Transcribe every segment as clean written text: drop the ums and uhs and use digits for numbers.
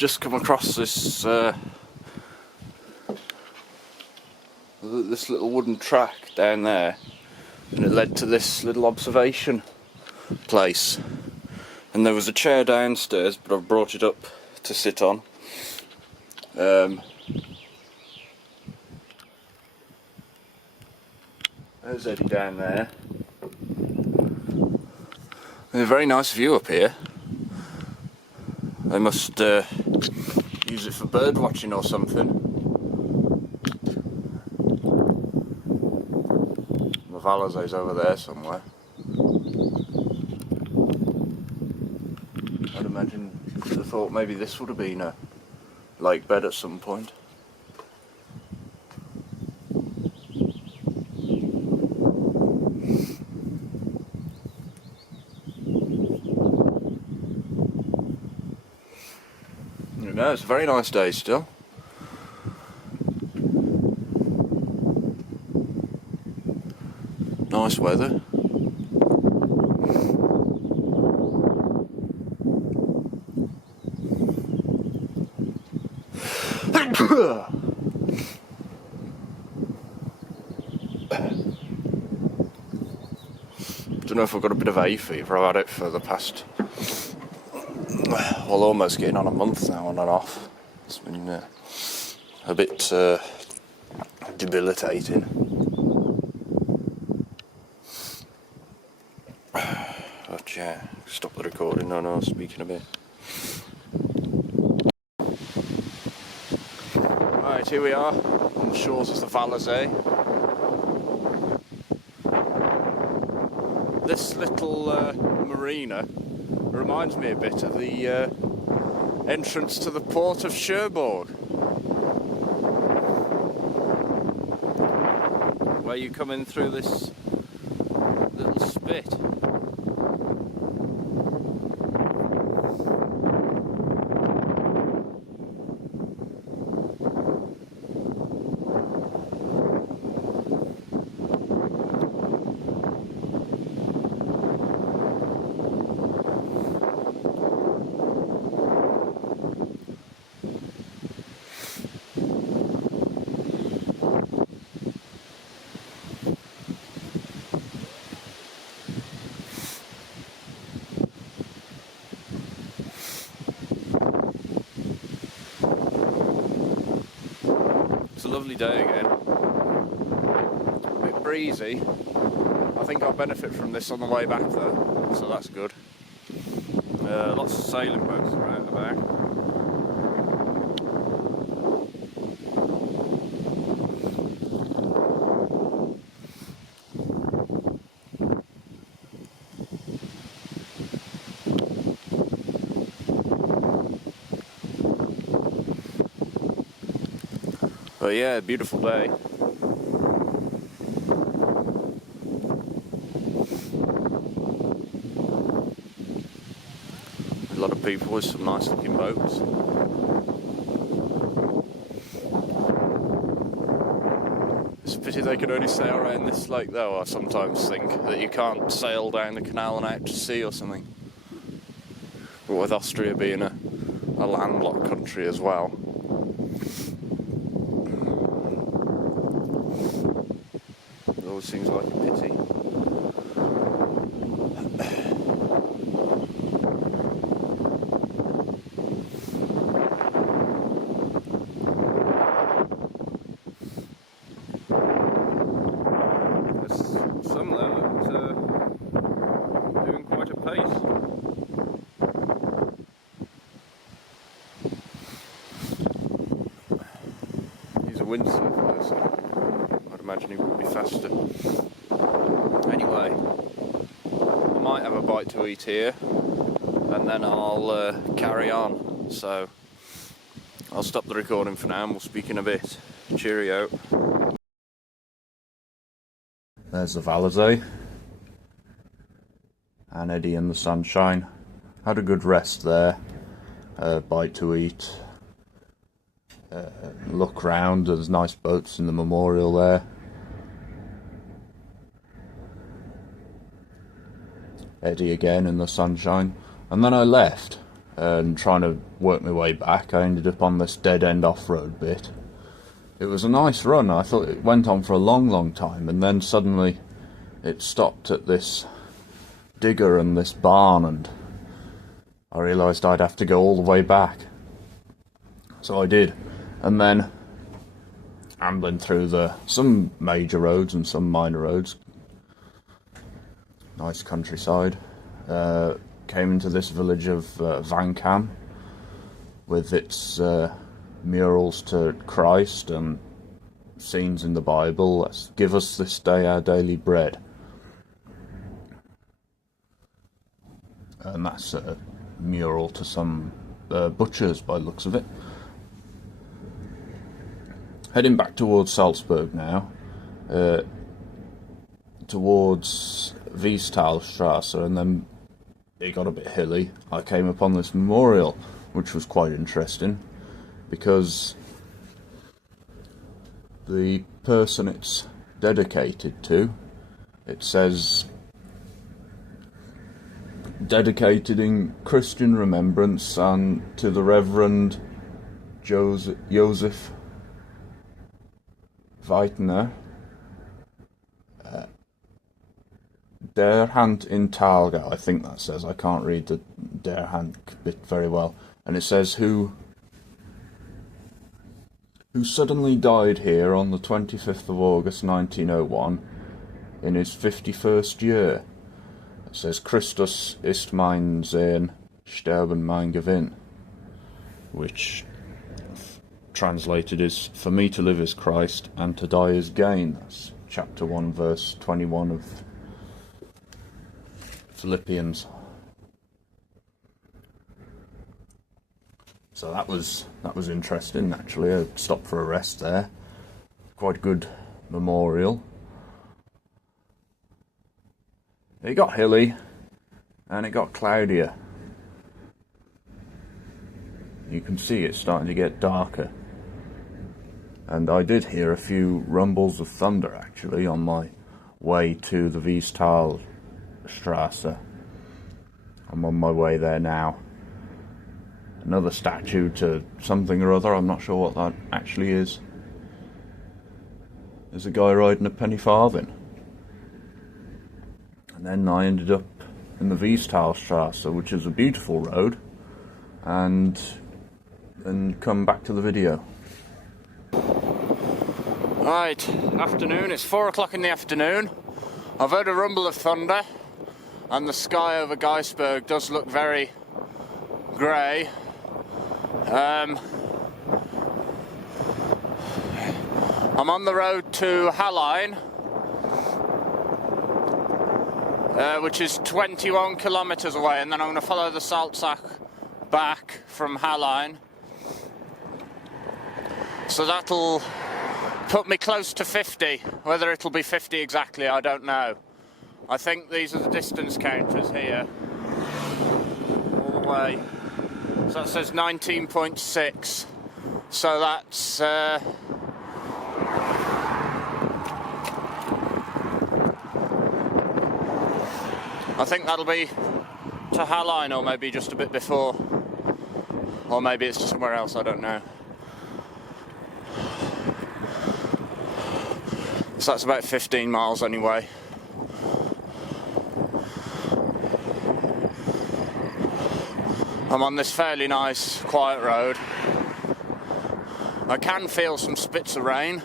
just come across this this little wooden track down there, and it led to this little observation place. And there was a chair downstairs, but I've brought it up to sit on. There's Eddie down there. There's a very nice view up here. They must use it for bird watching or something. The Wallersee's over there somewhere. I'd imagine you'd have thought maybe this would have been a lake bed at some point. No, it's a very nice day still. Nice weather. Don't know if I've got a bit of hay fever. I've had it for the past, well, almost getting on a month now, on and off. It's been a bit debilitating. But yeah, stop the recording. No, I'm speaking a bit. Right, here we are on the shores of the Wallersee. This little marina reminds me a bit of the entrance to the port of Cherbourg, where you come in through this little spit. It's a lovely day again. A bit breezy. I think I'll benefit from this on the way back though, so that's good. Lots of sailing boats are out about. But yeah, beautiful day. A lot of people with some nice looking boats. It's a pity they can only sail around this lake though. I sometimes think that you can't sail down the canal and out to sea or something. But with Austria being a landlocked country as well, it always seems like a pity. Some there that doing quite a pace. He's a windsurfer, so I'd imagine he would be faster. Anyway, I might have a bite to eat here, and then I'll carry on. So I'll stop the recording for now, and we'll speak in a bit. Cheerio. There's the Wallersee, and Eddie in the sunshine. Had a good rest there, bite to eat, look round. There's nice boats in the memorial there. Eddie again in the sunshine, and then I left. and trying to work my way back, I ended up on this dead-end off-road bit. It was a nice run. I thought it went on for a long time, and then suddenly it stopped at this digger and this barn, and I realised I'd have to go all the way back. So I did, and then ambling through some major roads and some minor roads. Nice countryside. Came into this village of Vancam with its murals to Christ and scenes in the Bible. Give us this day our daily bread. And that's a mural to some butchers by the looks of it. Heading back towards Salzburg now, towards Wiestalstausee, and then it got a bit hilly. I came upon this memorial, which was quite interesting, because the person it's dedicated to, it says, dedicated in Christian remembrance and to the Reverend Joseph Weitner, Der Hand in Talga, I think that says. I can't read the Der Hand bit very well. And it says, who suddenly died here on the 25th of August 1901 in his 51st year. It says, Christus ist mein Sehn, sterben mein Gewinn, which translated is, for me to live is Christ and to die is gain. That's chapter 1 verse 21 of Philippians. So that was interesting. Actually, I stopped for a rest there. Quite a good memorial. It got hilly and it got cloudier. You can see it's starting to get darker. And I did hear a few rumbles of thunder actually on my way to the Wiestalstausee. I'm on my way there now. Another statue to something or other, I'm not sure what that actually is. There's a guy riding a penny farthing. And then I ended up in the Wiestalstrasse, which is a beautiful road, and come back to the video. Right, afternoon, it's 4 o'clock in the afternoon. I've heard a rumble of thunder, and the sky over Geisberg does look very grey. I'm on the road to Hallein, which is 21 kilometres away, and then I'm going to follow the Salzach back from Hallein. So that'll put me close to 50. Whether it'll be 50 exactly, I don't know. I think these are the distance counters here, all the way. So that says 19.6. So that's I think that'll be to Hallein, or maybe just a bit before, or maybe it's somewhere else, I don't know. So that's about 15 miles anyway. I'm on this fairly nice, quiet road. I can feel some spits of rain.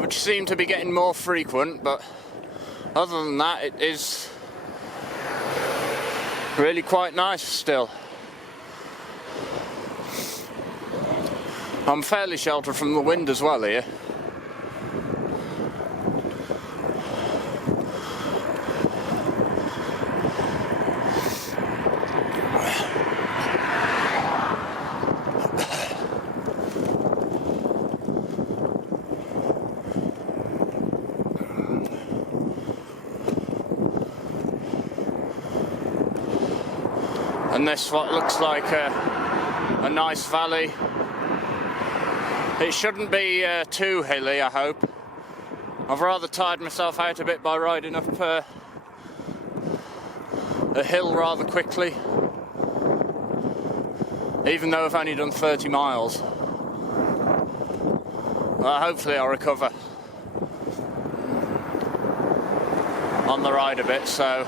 Which seem to be getting more frequent, but other than that, it is really quite nice still. I'm fairly sheltered from the wind as well here. And this what looks like a nice valley. It shouldn't be too hilly, I hope. I've rather tired myself out a bit by riding up a hill rather quickly, even though I've only done 30 miles. Hopefully I'll recover on the ride a bit, so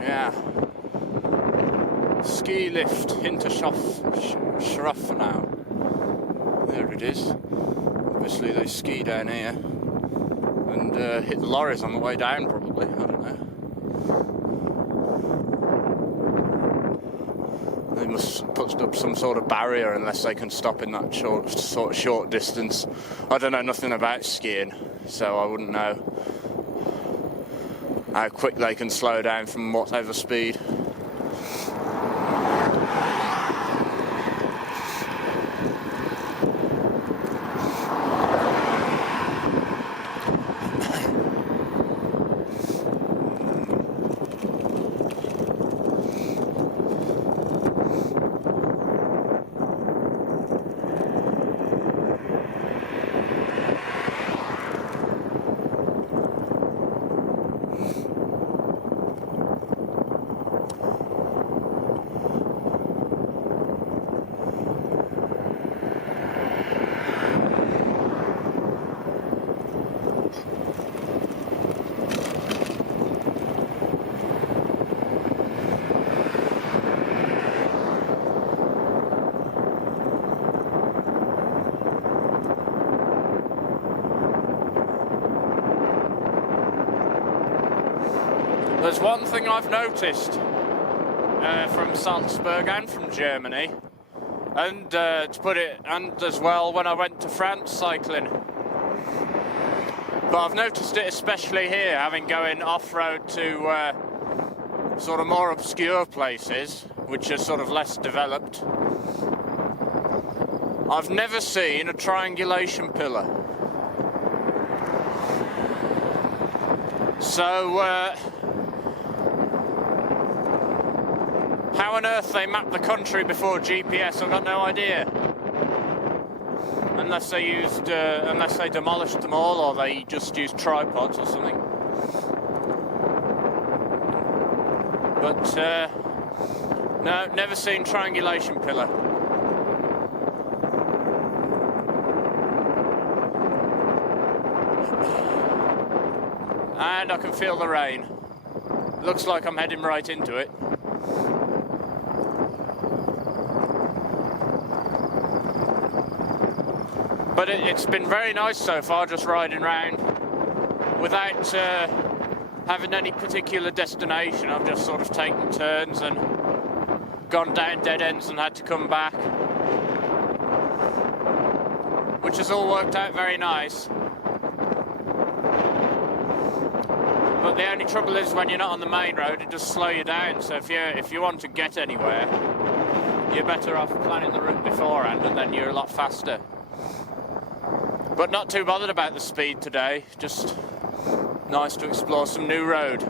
yeah. Ski lift Hinterschrafenau. There it is. Obviously they ski down here and hit the lorries on the way down, probably. I don't know. They must have put up some sort of barrier unless they can stop in that short distance. I don't know nothing about skiing, so I wouldn't know how quick they can slow down from whatever speed. There's one thing I've noticed from Salzburg and from Germany, and and as well when I went to France cycling. But I've noticed it especially here, having going off-road to sort of more obscure places, which are sort of less developed. I've never seen a triangulation pillar. So, how on earth they mapped the country before GPS, I've got no idea. Unless they demolished them all, or they just used tripods or something. But no, never seen triangulation pillar. And I can feel the rain. Looks like I'm heading right into it. But it's been very nice so far, just riding around without having any particular destination. I've just sort of taken turns and gone down dead ends and had to come back, which has all worked out very nice. But the only trouble is when you're not on the main road, it does slow you down. So if you want to get anywhere, you're better off planning the route beforehand, and then you're a lot faster. But not too bothered about the speed today, just nice to explore some new road.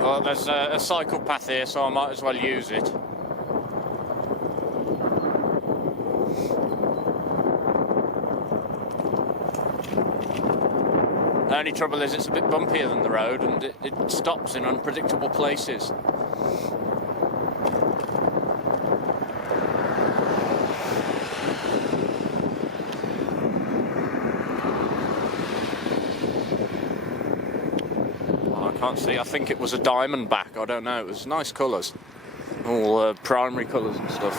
Well, there's a cycle path here, so I might as well use it. The only trouble is it's a bit bumpier than the road, and it stops in unpredictable places. Well, I can't see. I think it was a diamondback. I don't know. It was nice colours. All primary colours and stuff.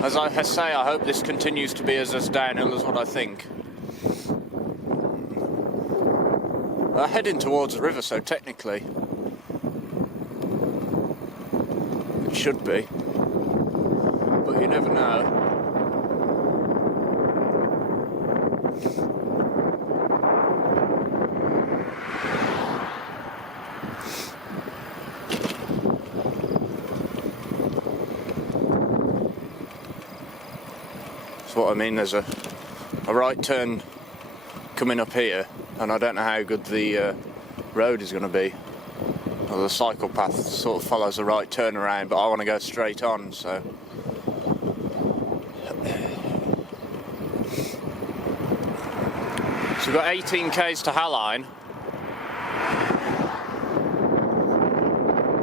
As I say, I hope this continues to be as downhill as what I think. We're heading towards the river, so technically it should be, but you never know. what I mean. There's a right turn coming up here, and I don't know how good the road is going to be. Well, the cycle path sort of follows a right turn around, but I want to go straight on, so... So we've got 18 k's to Hallein.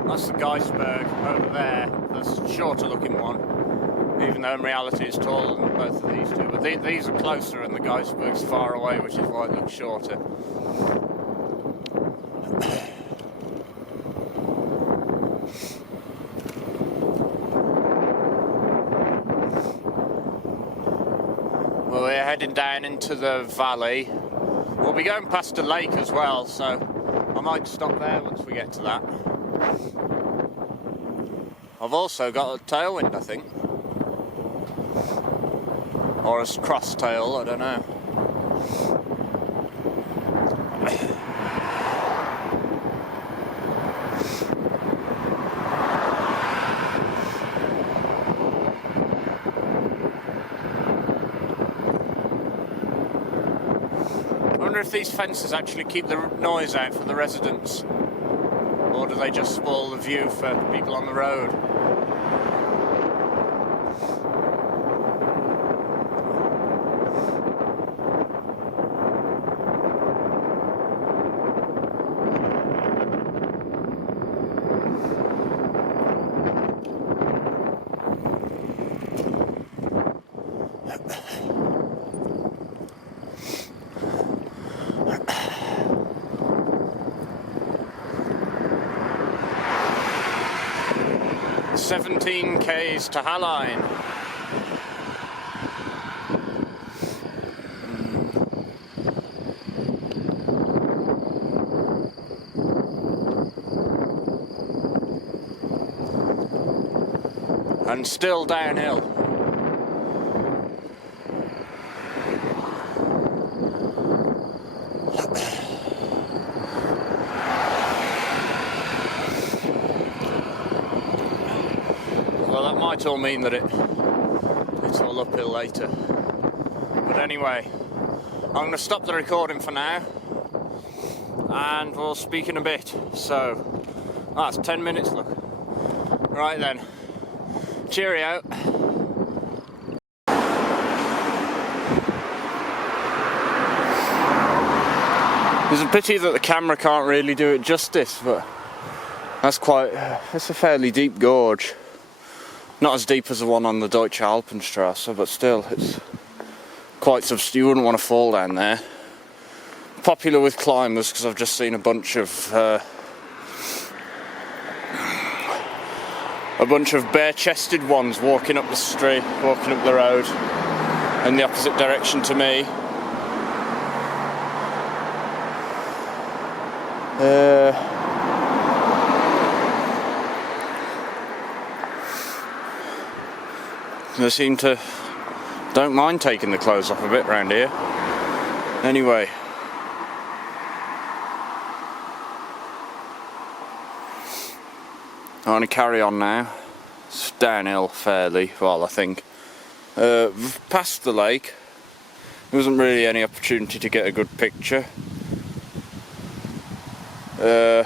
That's the Geisberg over there, the shorter looking one, even though in reality it's taller than both of these two. But these are closer and the Geisberg's far away, which is why it looks shorter. Well, we're heading down into the valley. We'll be going past a lake as well, so I might stop there once we get to that. I've also got a tailwind, I think. Or a cross tail, I don't know. I wonder if these fences actually keep the noise out for the residents, or do they just spoil the view for people on the road? "17 k's to Hallein." And still downhill. Well, that might all mean that it's all uphill later. But anyway, I'm going to stop the recording for now, and we'll speak in a bit. So, that's 10 minutes, look. Right then. Cheerio. It's a pity that the camera can't really do it justice, but it's a fairly deep gorge. Not as deep as the one on the Deutsche Alpenstrasse, but still, it's quite you wouldn't want to fall down there. Popular with climbers, because I've just seen a bunch of bare-chested ones walking up the road in the opposite direction to me. They don't mind taking the clothes off a bit round here. Anyway. I'm going to carry on now. It's downhill fairly well, I think. Past the lake. There wasn't really any opportunity to get a good picture. I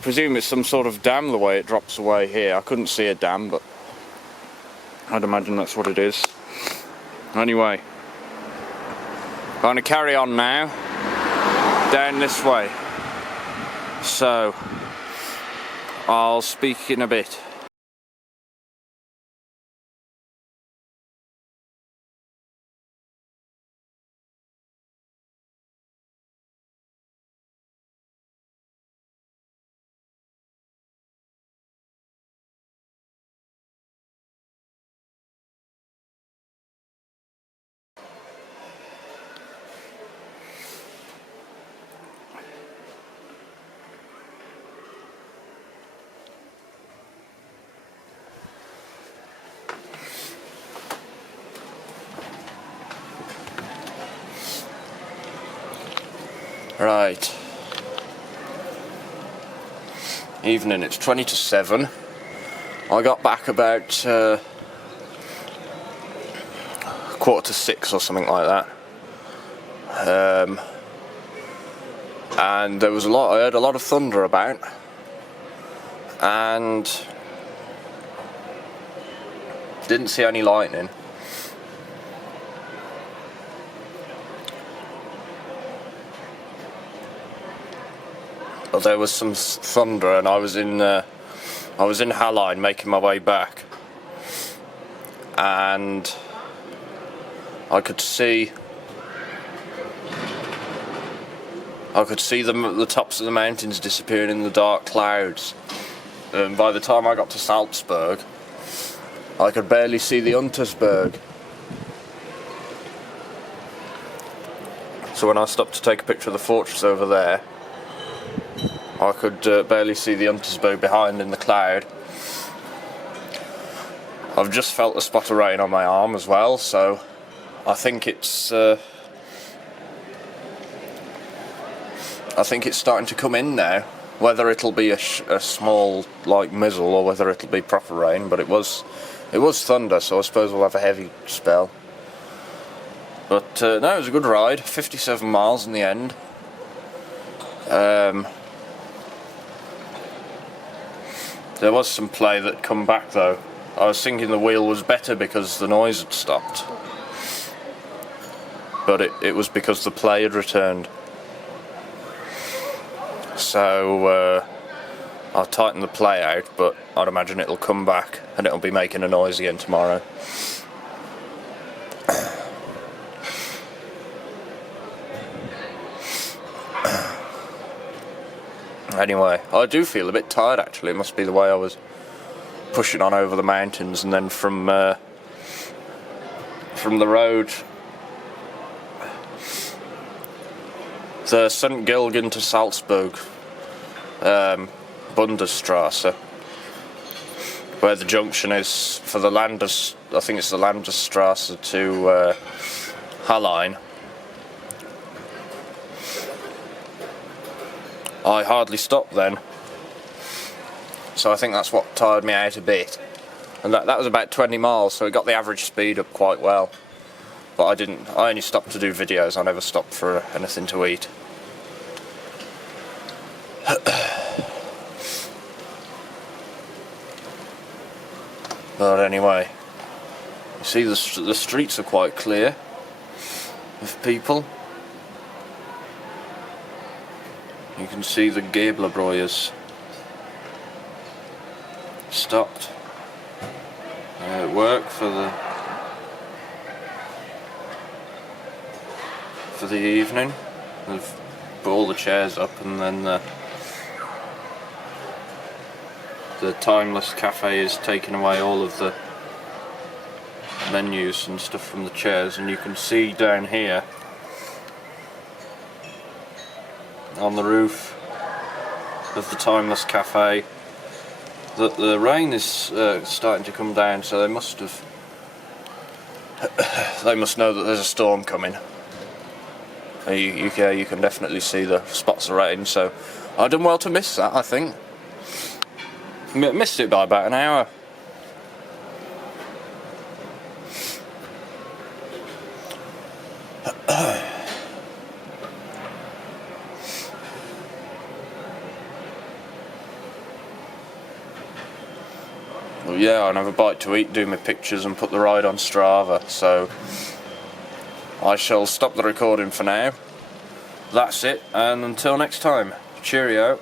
presume it's some sort of dam the way it drops away here. I couldn't see a dam, but I'd imagine that's what it is. Anyway, I'm going to carry on now, down this way. So, I'll speak in a bit. Right. Evening, it's 20 to 7. I got back about 5:45 or something like that. And there was I heard a lot of thunder about, and didn't see any lightning. But there was some thunder, and I was in Hallein making my way back, and I could see the tops of the mountains disappearing in the dark clouds. And by the time I got to Salzburg, I could barely see the Untersberg. So when I stopped to take a picture of the fortress over there, I could barely see the Untersberg behind in the cloud. I've just felt a spot of rain on my arm as well, so I think it's starting to come in now. Whether it'll be a small like mizzle or whether it'll be proper rain, but it was thunder, so I suppose we'll have a heavy spell. But no, it was a good ride. 57 miles in the end. There was some play that come back though. I was thinking the wheel was better because the noise had stopped, but it was because the play had returned. So I'll tighten the play out, but I'd imagine it'll come back and it'll be making a noise again tomorrow. Anyway, I do feel a bit tired actually. It must be the way I was pushing on over the mountains, and then from the road, the St. Gilgen to Salzburg Bundesstraße, where the junction is for the I think it's the Landesstraße to Hallein. I hardly stopped then, so I think that's what tired me out a bit. And that was about 20 miles, so it got the average speed up quite well. But I only stopped to do videos, I never stopped for anything to eat. But anyway, you see the streets are quite clear of people. You can see the Gablerbräuers stopped work for the evening. They've put all the chairs up, and then the Timeless Cafe is taking away all of the menus and stuff from the chairs, and you can see down here on the roof of the Timeless Cafe that the rain is starting to come down, so they must know that there's a storm coming. You can definitely see the spots of rain, so I done well to miss that, I think. Missed it by about an hour. Well, yeah, I'll have a bite to eat, do my pictures and put the ride on Strava, so I shall stop the recording for now. That's it, and until next time, cheerio.